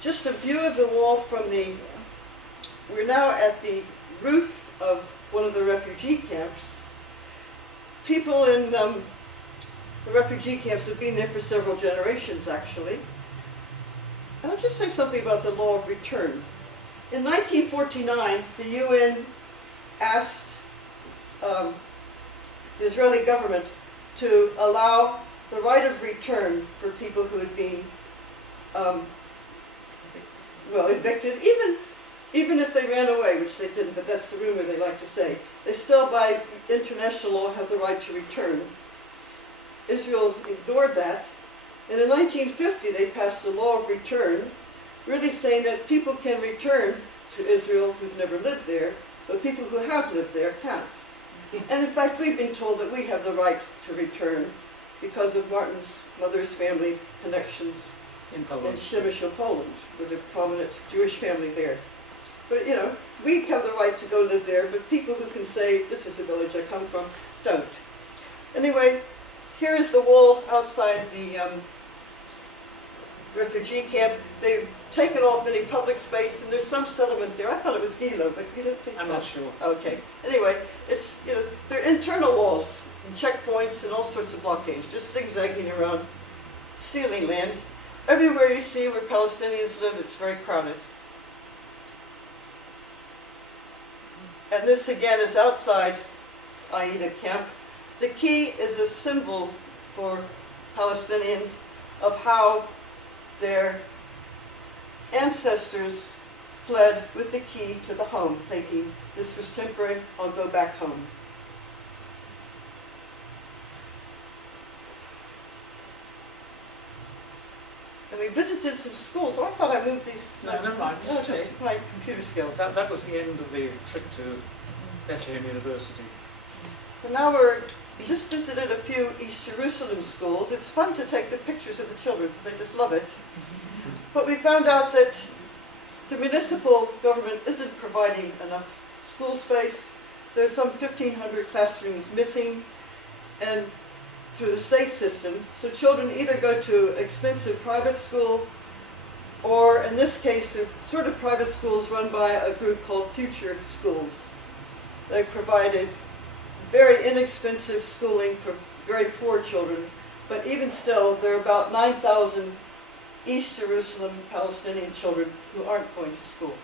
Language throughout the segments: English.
just a view of the wall from the, we're now at the roof of one of the refugee camps. People in the refugee camps have been there for several generations, actually. And I'll just say something about the law of return. In 1949, the UN asked the Israeli government to allow the right of return for people who had been, evicted, even if they ran away, which they didn't, but that's the rumor they like to say. They still, by international law, have the right to return. Israel ignored that. And in 1950, they passed the law of return, really saying that people can return to Israel who've never lived there, but people who have lived there can't. And in fact, we've been told that we have the right to return because of Martin's mother's family connections in Przemysl, Poland, with a prominent Jewish family there. But, you know, we have the right to go live there, but people who can say, this is the village I come from, don't. Anyway, here is the wall outside the refugee camp. They've taken off any public space, and there's some settlement there. I thought it was Gilo, but you don't think so? I'm not sure. Okay. Anyway, it's, you know, they're internal walls and checkpoints and all sorts of blockades, just zigzagging around ceiling land. Everywhere you see where Palestinians live, it's very crowded. And this again is outside Aida camp. The key is a symbol for Palestinians of how their ancestors fled with the key to the home, thinking this was temporary, I'll go back home. And we visited some schools. Oh, I thought I moved these. No, never mind. It's okay, just my computer skills. that was the end of the trip to Bethlehem University. And now we're just visited a few East Jerusalem schools. It's fun to take the pictures of the children because they just love it. But we found out that the municipal government isn't providing enough school space. There's some 1,500 classrooms missing, and through the state system. So children either go to expensive private school, or in this case, they're sort of private schools run by a group called Future Schools. They provided very inexpensive schooling for very poor children, but even still, there are about 9,000 East Jerusalem Palestinian children who aren't going to school.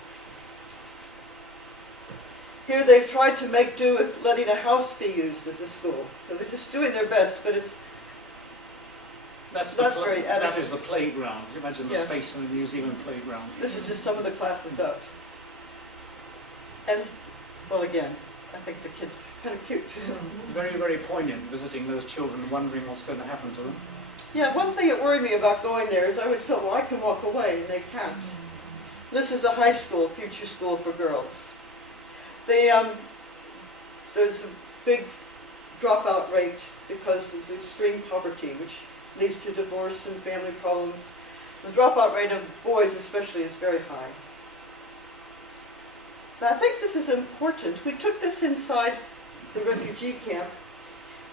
Here they've tried to make do with letting a house be used as a school. So they're just doing their best, but it's not very adequate. That is the playground. Imagine the space in the New Zealand playground. This is just some of the classes up. And, well, again, I think the kids are kind of cute. Very, very poignant visiting those children, wondering what's going to happen to them. Yeah, one thing that worried me about going there is I always felt, well, I can walk away, and they can't. This is a high school, Future School for girls. There's a big dropout rate because of extreme poverty, which leads to divorce and family problems. The dropout rate of boys especially is very high. Now, I think this is important. We took this inside the refugee camp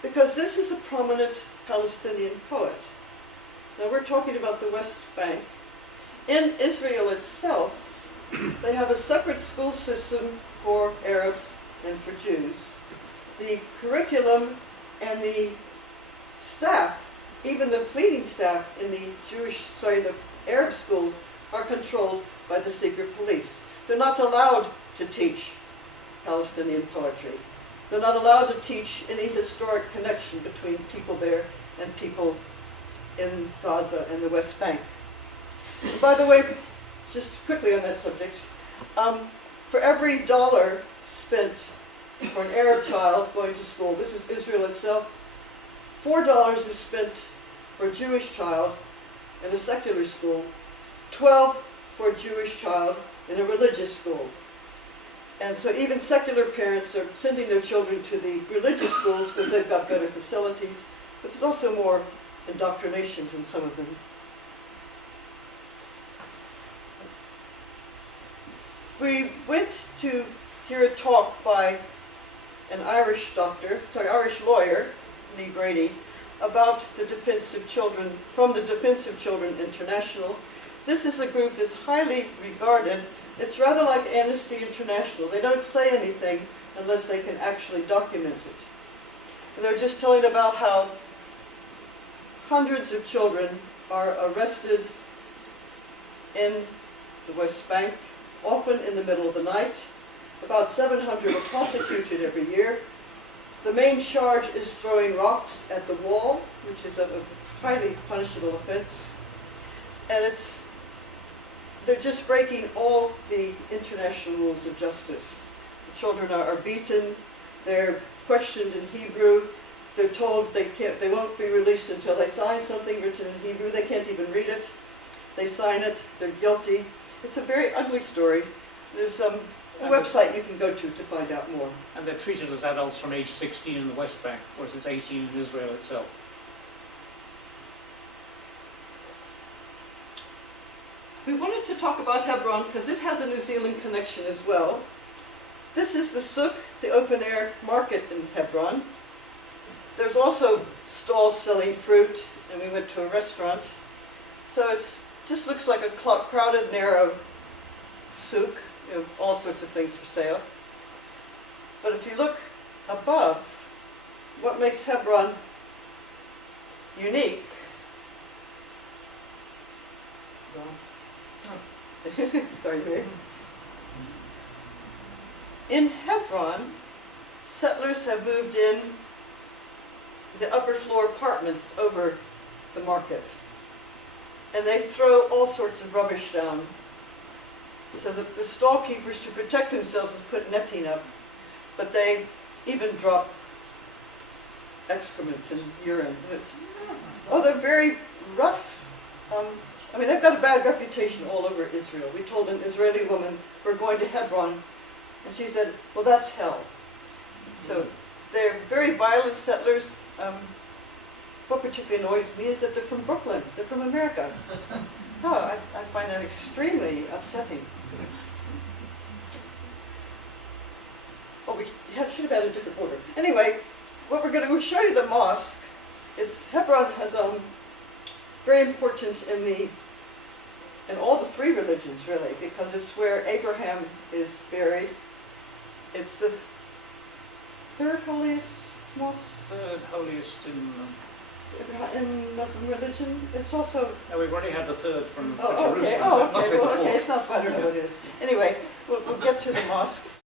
because this is a prominent Palestinian poet. Now, we're talking about the West Bank. In Israel itself, they have a separate school system for Arabs and for Jews. The curriculum and the staff, even the cleaning staff in the the Arab schools, are controlled by the secret police. They're not allowed to teach Palestinian poetry. They're not allowed to teach any historic connection between people there and people in Gaza and the West Bank. And by the way, just quickly on that subject, for every dollar spent for an Arab child going to school, this is Israel itself, $4 is spent for a Jewish child in a secular school, 12 for a Jewish child in a religious school. And so even secular parents are sending their children to the religious schools because they've got better facilities, but there's also more indoctrinations in some of them. We went to hear a talk by an Irish lawyer, Lee Brady, about the Defense of Children, from the Defense of Children International. this is a group that's highly regarded. It's rather like Amnesty International. They don't say anything unless they can actually document it. And they're just telling about how hundreds of children are arrested in the West Bank, often in the middle of the night. About 700 are prosecuted every year. The main charge is throwing rocks at the wall, which is a highly punishable offense. And they're just breaking all the international rules of justice. The children are beaten, they're questioned in Hebrew, they're told they won't be released until they sign something written in Hebrew. They can't even read it. They sign it, they're guilty. It's a very ugly story. There's a website you can go to find out more. And they're treated as adults from age 16 in the West Bank, whereas it's 18 in Israel itself. We wanted to talk about Hebron because it has a New Zealand connection as well. This is the souk, the open-air market in Hebron. There's also stalls selling fruit, and we went to a restaurant. So it just looks like a crowded, narrow souk, all sorts of things for sale. But if you look above, what makes Hebron unique? Sorry, Ray. In Hebron, settlers have moved in the upper floor apartments over the market. And they throw all sorts of rubbish down. So the stall keepers, to protect themselves, has put netting up. But they even drop excrement and urine. They're very rough. They've got a bad reputation all over Israel. We told an Israeli woman, we're going to Hebron, and she said, well, that's hell. So they're very violent settlers. What particularly annoys me is that they're from Brooklyn. They're from America. I find that extremely upsetting. We should have had a different order. Anyway, we'll show you the mosque. Hebron has very important in all the three religions, really, because it's where Abraham is buried. It's the third holiest mosque. Third holiest in Muslim religion. It's also... No, we've already had the third from okay. Jerusalem, so it must be the fourth. Okay, it's not, I don't know what it is. Anyway, we'll get to the mosque.